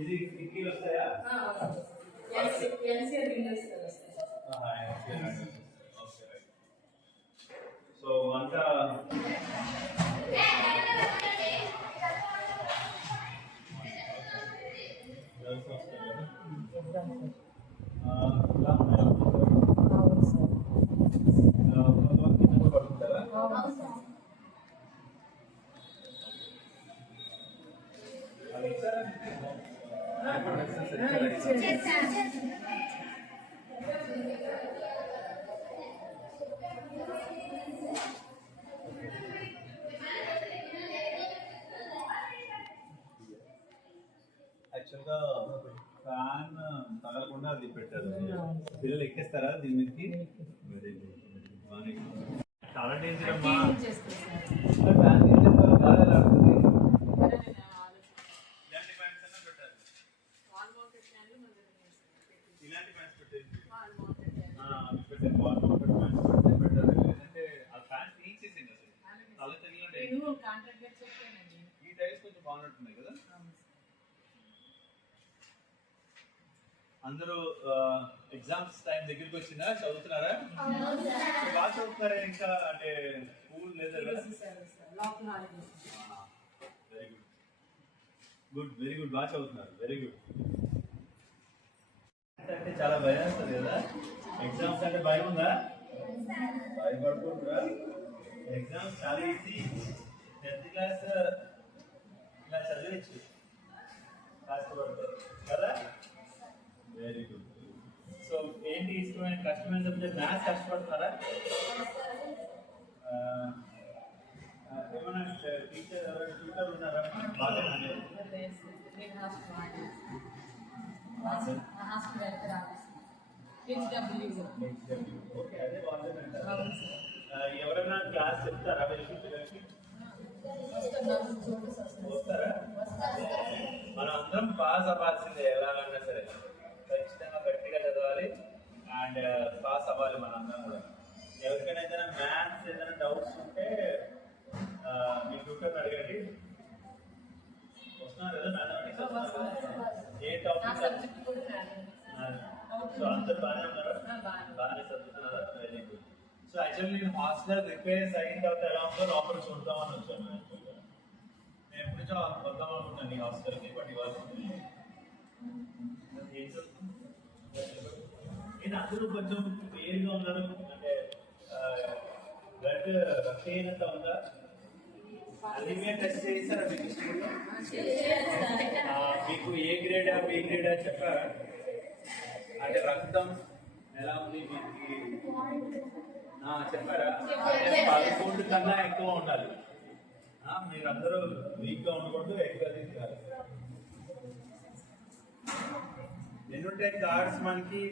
ఇది కిటికీలు వస్తాయా? సో అంతా యాక్చువల్గా ఫ్యాన్ తగలకుండా అది పెట్టారు. పిల్లలు ఎక్కేస్తారా దీని మీదకి? Very good. చాలా డేంజర్ అమ్మా. ఫ్యాన్ తీసేస్తారు, గాలి రాస్తుంది. ఇలాంటి ఫ్యాన్స్ అన్నా పెట్టారు. ఇలాంటి ఫ్యాన్స్ పెట్టేది పెట్టారు. వాల్ మౌంటెడ్ ఫ్యాన్స్ పెట్టారు. లేదంటే ఆ ఫ్యాన్ తీసేసింది అసలు. తల తగిలిన ఈ టైల్స్ కొంచెం బాగున్నట్టున్నాయి కదా. అందరూ ఎగ్జామ్స్ టైం దగ్గరికి వచ్చిందా? చదువుతున్నారా? బాగా చదువుతున్నారా? ఇంకా అంటే స్కూల్ లేదా? వెరీ గుడ్, వెరీ గుడ్, బాగా చదువుతున్నారు. Very good. అంటే చాలా భయం వస్తుంది కదా ఎగ్జామ్స్ అంటే. భయం ఉందా? భయపడుకుంటురా? ఎగ్జామ్స్ చాలా ఈజీ. 10th క్లాస్ ఇలా చదివచ్చు కష్టపడతారు కదా. Very good. సో ఏంటి ఇష్టమైన కష్టమైన సబ్జెక్ట్? మ్యాథ్స్ కష్టపడుతున్నారా? ఏమన్నా టీచర్ ఎవరైనా ట్యూటర్ ఉన్నారా? బాగా ఓకే, అదే బాగుంటుందంట. ఎవరైనా క్లాస్ చెప్తారా పిల్లలకి? వస్తారా? మనం అందరం పాస్ అవ్వాల్సిందే ఎలాగన్నా సరే. ఖచ్చితంగా గట్టిగా చదవాలి అండ్ పాస్ అవ్వాలి మన అందరం కూడా. ఎవరికైనా ఏదైనా మ్యాథ్స్ ఏదైనా డౌట్స్ ఉంటే మీ ట్యూటర్ని అడగండి. వస్తున్నారు కదా మ్యాథమెటిక్స్? ఏ టాపిక్? సో అందరు బాగానే ఉన్నారు, బాగానే చదువుతున్నారు. Very good. సో యాక్చువల్లీ నేను హాస్టల్ రిపేర్స్ అయిన తర్వాత ఎలా ఉందో లోపల చూద్దామని వచ్చాను. నేను ఎప్పటి నుంచో వద్దాం అనుకుంటాను ఈ హాస్టల్కి, బట్ ఇవాళ నేను అందరూ కొంచెం క్లియర్గా ఉన్నారు. అంటే బ్లడ్ రక్తహీనత ఉందా? అనిమియా టెస్ట్ చేశారా మీకు? ఏ గ్రేడా బి గ్రేడా చెప్పారా? అంటే రక్తం ఎలా ఉంది మీకు చెప్పారా? 11 కన్నా ఎక్కువ ఉండాలి. మీరందరూ వీక్గా ఉండకూడదు, ఎక్కువ తీసుకోవాలి. ఎన్నుంటాయి కార్డ్స్ మనకి?